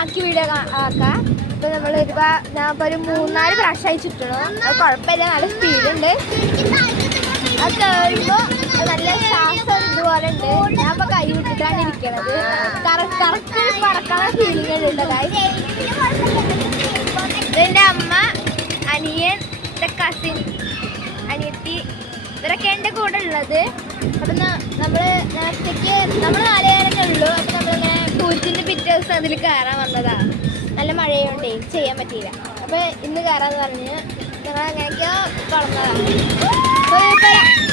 ബാക്കി വീഡിയോ ആക്കാം. ഇപ്പൊ നമ്മൾ ഞാൻ ഇപ്പൊ ഒരു 3-4 പ്രാവശ്യം അയച്ചിട്ടുള്ളൂ. അത് കുഴപ്പമില്ല, നല്ല സ്പീഡുണ്ട്. അത് കേൾക്കുമ്പോ നല്ല ശ്വാസം ഇതുപോലെ ഉണ്ട്. ഞാൻ ഇപ്പൊ കൈ വിട്ടിട്ടാണ് ഇരിക്കണത്. കറക്റ്റ് പറക്കാനുള്ള ഫീലിംഗ് ഉണ്ട്. ഇതെന്റെ അമ്മ, അനിയൻ, കസിൻ, അനിയത്തി, ഇവരൊക്കെ എൻ്റെ കൂടെ ഉള്ളത്. അപ്പം നമ്മൾ 4 പേരൊക്കെ ഉള്ളൂ. അപ്പം നമ്മളിങ്ങനെ പൂരത്തിൻ്റെ പിറ്റേ ദിവസം അതിൽ കയറാൻ വന്നതാണ്. നല്ല മഴയുണ്ടേ, ചെയ്യാൻ പറ്റിയില്ല. അപ്പോൾ ഇന്ന് കയറാന്ന് പറഞ്ഞ് ഞങ്ങൾ അങ്ങനെയൊക്കെയോ വളർന്നതാണ്.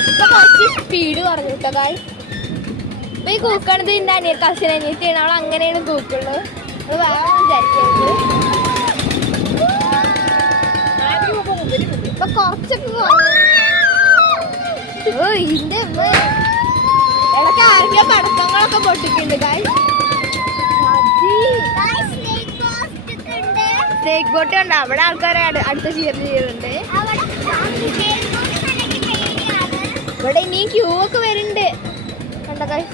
ഇപ്പോൾ കുറച്ച് സ്പീഡ് കുറഞ്ഞു കേട്ടോ ഗായ്സ്. അപ്പോൾ ഈ കൂക്കണത് എൻ്റെ കസിൻ അനിയത്തിയാണ്. അവൾ അങ്ങനെയാണ് കൂക്കുള്ളൂ. നമ്മൾ വേറെ വിചാരിക്കരുത്. ഇപ്പൊ കുറച്ചൊക്കെ കുറഞ്ഞു. ഇതിന്റെ ഇടയ്ക്ക് ആരൊക്കെ പടക്കങ്ങളൊക്കെ പൊട്ടിക്കുന്നുണ്ട് ഗായ്സ്. സ്നേക്ക് ബോട്ട് ഉണ്ട്. അവിടെ ആൾക്കാരെ അടുത്ത ചെയ്യുന്നുണ്ട്. ഇവിടെ ഇനിയും ക്യൂ ഒക്കെ വരുന്നുണ്ട്. കണ്ടോ ഗായ്സ്?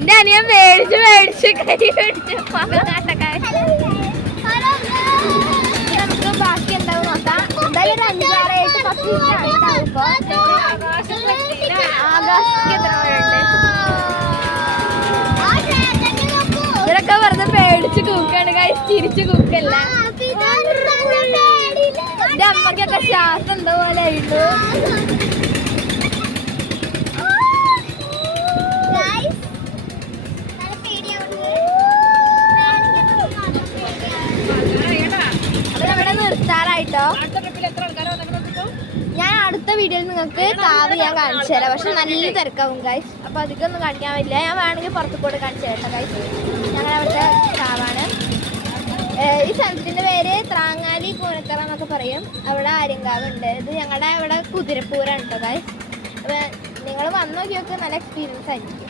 എന്റെ അനിയൻ മേടിച്ച് കൈ മേടിച്ച് നമുക്ക് ബാക്കി എന്താവും നോക്കാം. എന്തായാലും 5-6-8 10 മിനിറ്റ് ഇവരൊക്കെ വെറുതെ പേടിച്ച് കൂക്കാണ് ഗൈസ്, ചിരിച്ച് കൂക്കല്ല. എന്റെ അമ്മക്കൊക്കെ ശ്വാസം എന്തോ പോലെ ആയിരുന്നു. നിർത്താറായിട്ടോ. ഞാൻ അടുത്ത വീഡിയോയിൽ നിങ്ങൾക്ക് കാവ് ഞാൻ കാണിച്ചു തരാം. പക്ഷെ നല്ല തിരക്കാവും ഗൈസ്. അപ്പൊ അധികമൊന്നും കാണിക്കാൻ പറ്റില്ല. ഞാൻ വേണമെങ്കിൽ പുറത്തു കൂടെ കാണിച്ചു തരാം ഗൈസ്. ഞങ്ങളുടെ അവിടുത്തെ കാവാണ്. ഈ സ്ഥലത്തിന്റെ പേര് ത്രാങ്ങാലി പൂനക്കറ എന്നൊക്കെ പറയും. അവിടെ ആര്യങ്കാവുണ്ട്. ഇത് ഞങ്ങളുടെ അവിടെ കുതിരപ്പൂരാണ് കേട്ടോ ഗൈസ്. അപ്പൊ നിങ്ങൾ വന്നു നോക്കിയൊക്കെ നല്ല എക്സ്പീരിയൻസ് ആയിരിക്കും.